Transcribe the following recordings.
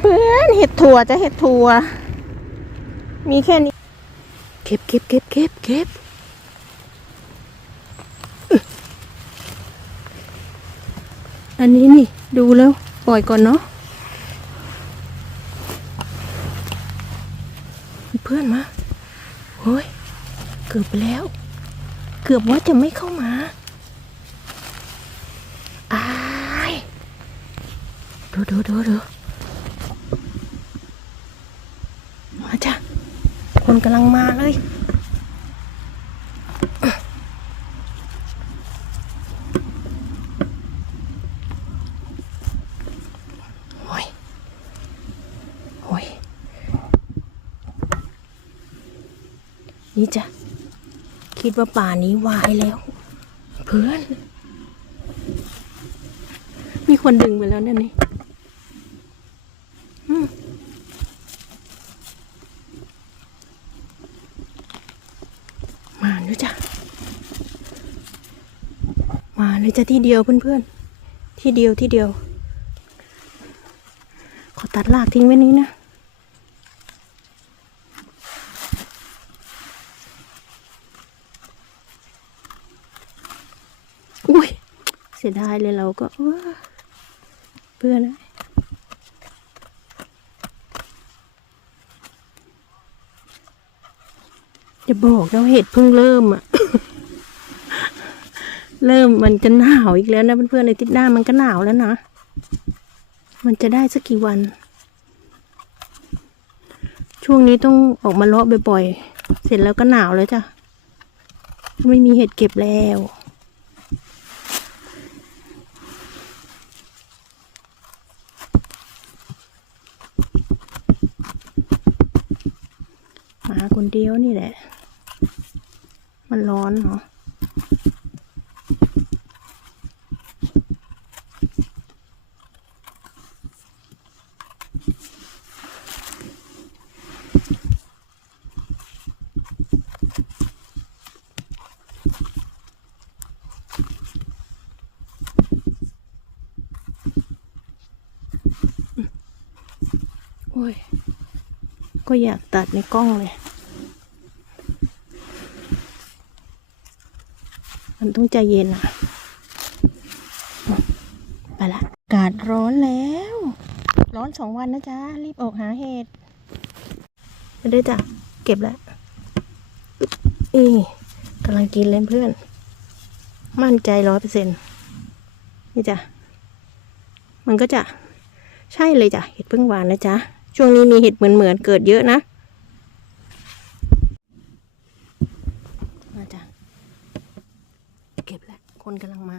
เพื่อนเห็ดถั่วจะเห็ดถั่ว มีแค่นี้ เก็บเก็บเก็บเก็บเก็บอันนี้นี่ดูแล้ว ปล่อยก่อนเนาะเพื่อนมาโอ้ยเกือบไปแล้ว เกือบว่าจะไม่เข้ามาอายดูดูดูดูมาจ้ะ ค นกำลังมาเลยโอ้ยโอ้ยนี่จ้ะ คิดว่าป่านี้วายแล้ว เพื่อน มีคนดึงไปแล้วนั่นนี่อืมมาเลยจ้ะ มาเลยจะที่เดียวเพื่อนๆ ที่เดียวที่เดียว ขอตัดรากทิ้งไว้นี้นะอุ้ยเสียดายเลยเราก็เพื่อนนะจะบอกเราเห็ดเพิ่งเริ่มอะ เริ่มมันจะหนาวอีกแล้วนะเพื่อนๆในทิศหน้ามันก็หนาวแล้วนะ มันจะได้สักกี่วัน ช่วงนี้ต้องออกมาเลาะบ่อยๆ เสร็จแล้วก็หนาวแล้วจ้ะ ไม่มีเห็ดเก็บแล้วมาคนเดียวนี่แหละ มันร้อนเหรอ ก็อยากตัดในกล้องเลย มันต้องใจเย็นอะ ไปละอากาศร้อนแล้ว ร้อนสองวันนะจ๊ะ รีบออกหาเห็ดไปด้วยจ้ะ เก็บแล้วอีกำลังกินเลยเพื่อน มั่นใจร้อยเปอร์เซ็นต์นี่จ้ะ มันก็จะใช่เลยจ้ะ เห็ดพึ่งหวานนะจ๊ะ ช่วงนี้มีเห็ดเหมือนเหมือนๆเกิดเยอะนะมาจ้ะเก็บแล้วคนกำลังมา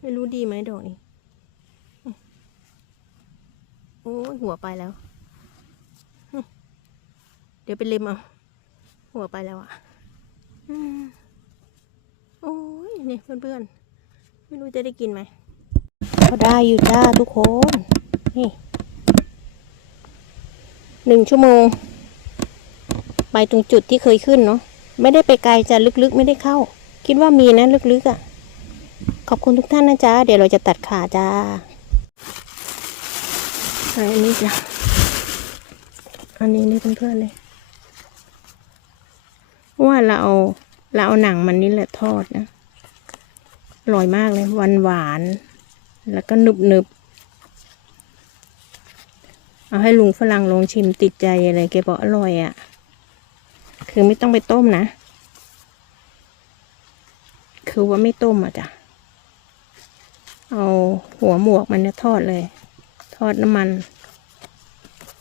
ไม่รู้ดีไหมดอกนี้ โอ้ยหัวไปแล้ว เดี๋ยวไปเล็มเอา หัวไปแล้วอะ นี่เพื่อนๆ ไม่รู้จะได้กินไหมก็ได้อยู่จ้าทุกคน นี่หนึ่งชั่วโมง ไปตรงจุดที่เคยขึ้นเนาะไม่ได้ไปไกลจะลึกๆ ไม่ได้เข้า คิดว่ามีนะลึกๆอะ่ะ ขอบคุณทุกท่านนะจ๊ะ เดี๋ยวเราจะตัดขาจ้าอันนี้จ้ะอันนี้นี่เพื่อนๆเลยว่าเราเอาเราเอาหนังมันนี่แหละทอดนะ อร่อยมากเลยหวานหวาน แล้วก็หนึบหนึบเอาให้ลุงฝรั่งลองชิมติดใจอะไรแกบอกอร่อยอะ่ะ คือไม่ต้องไปต้มนะ คือว่าไม่ต้มอะจ้ะ เอาหัวหมวกมันเนี่ยทอดเลย ทอดน้ำมัน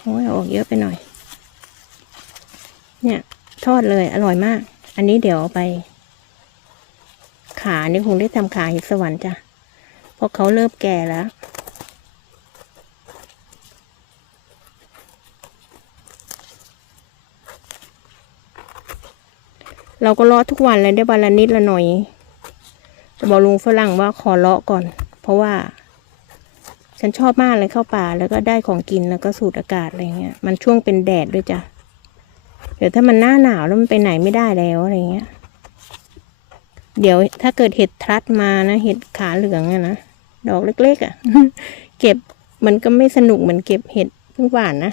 โอ้ยออกเยอะไปหน่อย เนี่ย ทอดเลยอร่อยมาก อันนี้เดี๋ยวเอาไป ขานี่คงได้ทำขาเห็ดสวรรค์จ้ะเพราะเขาเริ่มแก่แล้วเราก็เลาะทุกวันเลยได้วันละนิดละหน่อย จะบอกลุงฝรั่งว่าขอเลาะก่อน เพราะว่า ฉันชอบมากเลยเข้าป่าแล้วก็ได้ของกินแล้วก็สูดอากาศอะไรเงี้ย มันช่วงเป็นแดดด้วยจ้ะ เดี๋ยวถ้ามันหน้าหนาวแล้วมันไปไหนไม่ได้แล้วอะไรเงี้ย เดี๋ยวถ้าเกิดเห็ดทรัดมานะเห็ดขาเหลืองอะนะดอกเล็กๆอะเก็บมันก็ไม่สนุกเหมือนเก็บเห็ดพึ่งหวานนะ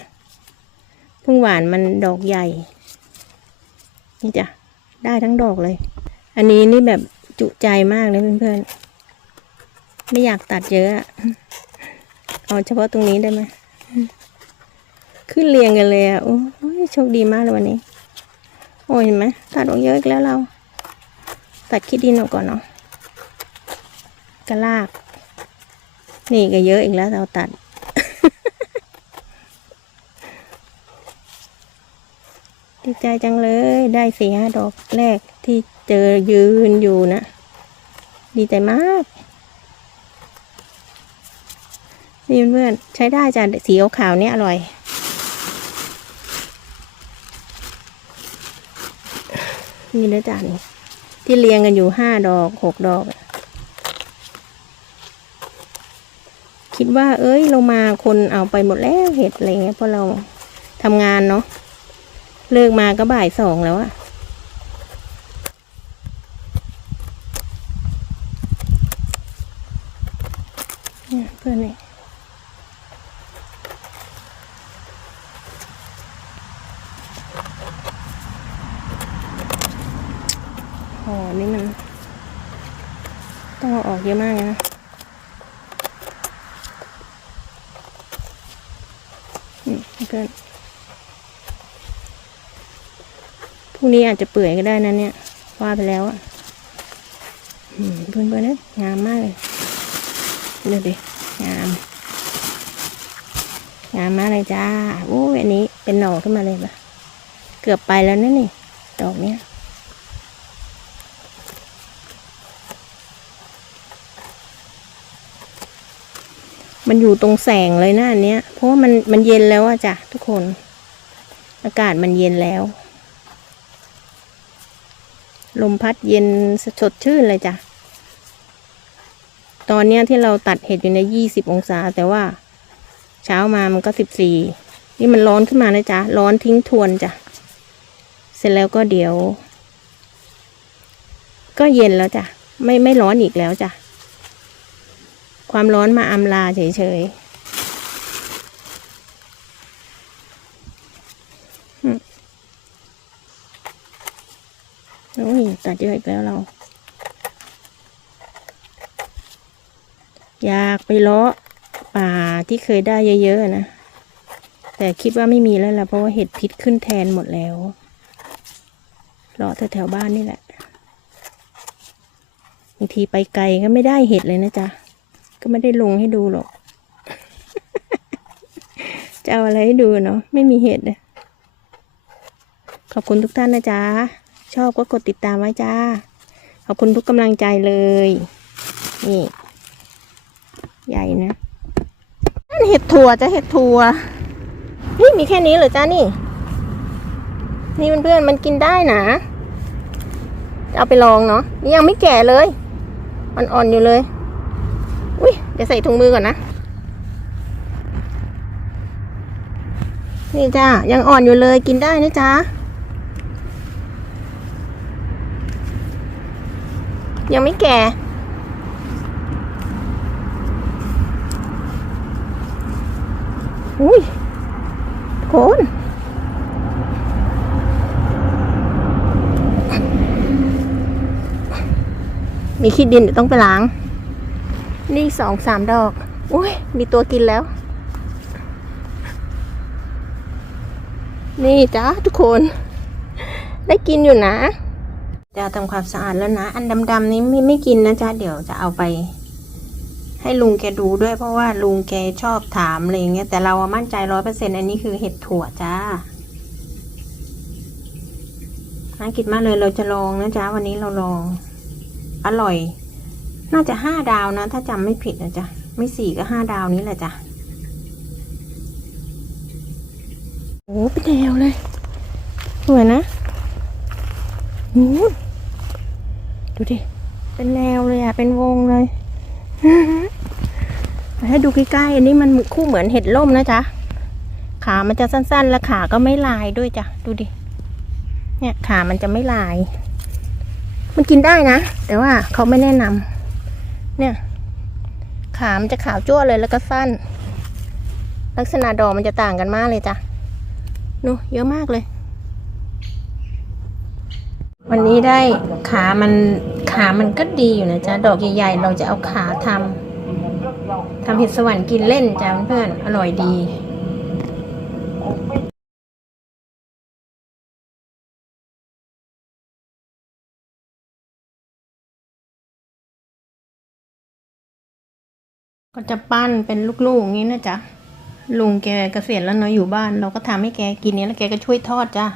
พึ่งหวานมันดอกใหญ่ นี่จ้ะได้ทั้งดอกเลย อันนี้นี่แบบจุใจมากเลยเพื่อนๆไม่อยากตัดเยอะเอาเฉพาะตรงนี้ได้ไหมขึ้นเรียงกันเลยอะโอ้ยโชคดีมากเลยวันนี้ โอ้ยเห็นไหมตัดออกเยอะอีกแล้วเรา ตัดขี้ดินออกก่อนเนาะกระลาก นี่ก็เยอะอีกแล้วเราตัด ดีใจจังเลยได้สี่ห้าดอกแรกที่เจอยืนอยู่นะ ดีใจมากนี่เพื่อนใช้ได้จ้ะสีขาวเนี่ยอร่อย นี่นะจ๊ะนี่ ที่เรียงกันอยู่ห้าดอกหกดอก คิดว่า เอ้ยเรามาคนเอาไปหมดแล้วเห็ดอะไรเงี้ยเพราะเราทำงานเนาะเลิกมาก็บ่ายสองแล้วอะเนี่ยเพื่อนนี่โอ้นี่มัน ต้อง เยอะมากเลยนะเพื่อนพรุ่งนี้อาจจะเปื่อยก็ได้นะเนี่ย ว่าไปแล้วอะเพื่อนเพื่อนนะงามมากเลยดูดิงาม งามมากเลยจ้าโอ้ยอันนี้เป็นหน่อขึ้นมาเลยปะเกือบไปแล้วนะนี่ดอกเนี้ย มันอยู่ตรงแสงเลยนะอันเนี้ย เพราะว่ามันมันเย็นแล้วอะจ้ะทุกคน อากาศมันเย็นแล้ว ลมพัดเย็นสดชื่นเลยจ้ะ ตอนเนี้ยที่เราตัดเห็ดอยู่ในยี่สิบองศา แต่ว่า เช้ามามันก็สิบสี่นี่มันร้อนขึ้นมานะจ๊ะ ร้อนทิ้งทวนจ้ะ เสร็จแล้วก็เดี๋ยว ก็เย็นแล้วจ้ะ ไม่ไม่ร้อนอีกแล้วจ้ะ ความร้อนมาอำลาเฉยๆโอ้ยตัดเยอะอีกแล้วเรา อยากไปเลาะป่าที่เคยได้เยอะๆนะ แต่คิดว่าไม่มีแล้วล่ะ เพราะว่าเห็ดพิษขึ้นแทนหมดแล้วเลาะแถวๆบ้านนี่แหละบางทีไปไกลก็ไม่ได้เห็ดเลยนะจ๊ะ ก็ไม่ได้ลงให้ดูหรอก จะเอาอะไรให้ดูเนาะไม่มีเหตุเลยขอบคุณทุกท่านนะจ๊ะ ชอบก็กดติดตามไว้จ้า ขอบคุณทุกกำลังใจเลย นี่ ใหญ่นะนั่นเห็ดถั่วจะเห็ดถั่วนี่มีแค่นี้เหรอจ้านี่ นี่เพื่อนๆมันกินได้นะเอาไปลองเนาะนี่ยังไม่แก่เลยอ่อนๆอยู่เลย ดี๋ยวใส่ถุงมือก่อนนะ นี่จ้ายังอ่อนอยู่เลยกินได้นะจ๊ะยังไม่แก่อุ้ยโคนมีขี้ดินเดี๋ยวต้องไปล้าง นี่สองสามดอก อุ้ยมีตัวกินแล้ว นี่จ้าทุกคน ได้กินอยู่นะ จะทำความสะอาดแล้วนะ อันดำๆนี้ไม่ไม่กินนะจ๊ะเดี๋ยวจะเอาไป ให้ลุงแกดูด้วยเพราะว่าลุงแกชอบถามอะไรอย่างเงี้ย แต่เราอะมั่นใจร้อยเปอร์เซ็นอันนี้คือเห็ดถั่วจ้าน่ากินมากเลยเราจะลองนะจ๊ะวันนี้เราลอง อร่อย น่าจะห้าดาวนะ ถ้าจำไม่ผิดนะจ๊ะ ไม่สี่ก็ห้าดาวนี้แหละจ้ะโอ้เป็นแนวเลยสวยนะหูดูดิ เป็นแนวเลยอะเป็นวงเลยให้ดูใกล้ๆอันนี้มันคู่เหมือนเห็ดล่มนะจ๊ะ ขามันจะสั้นๆ และขาก็ไม่ลายด้วยจ้ะ ดูดิ เนี่ยขามันจะไม่ลาย มันกินได้นะ แต่ว่าเขาไม่แนะนำ เนี่ย ขามันจะขาวจ้วเลยแล้วก็สั้น ลักษณะดอกมันจะต่างกันมากเลยจ้ะนูเยอะมากเลย วันนี้ได้ขามันขามันก็ดีอยู่นะจ๊ะ ดอกใหญ่ๆ เราจะเอาขาทำทำเห็ดสวรรค์กินเล่นจ้ะเพื่อนๆอร่อยดี ก็จะปั้นเป็นลูกๆอย่างนี้นะจ๊ะลุงแกเกษียณแล้วเนาะอยู่บ้าน เราก็ทำให้แกกินเนี้ยแล้วแกก็ช่วยทอดจ้ะ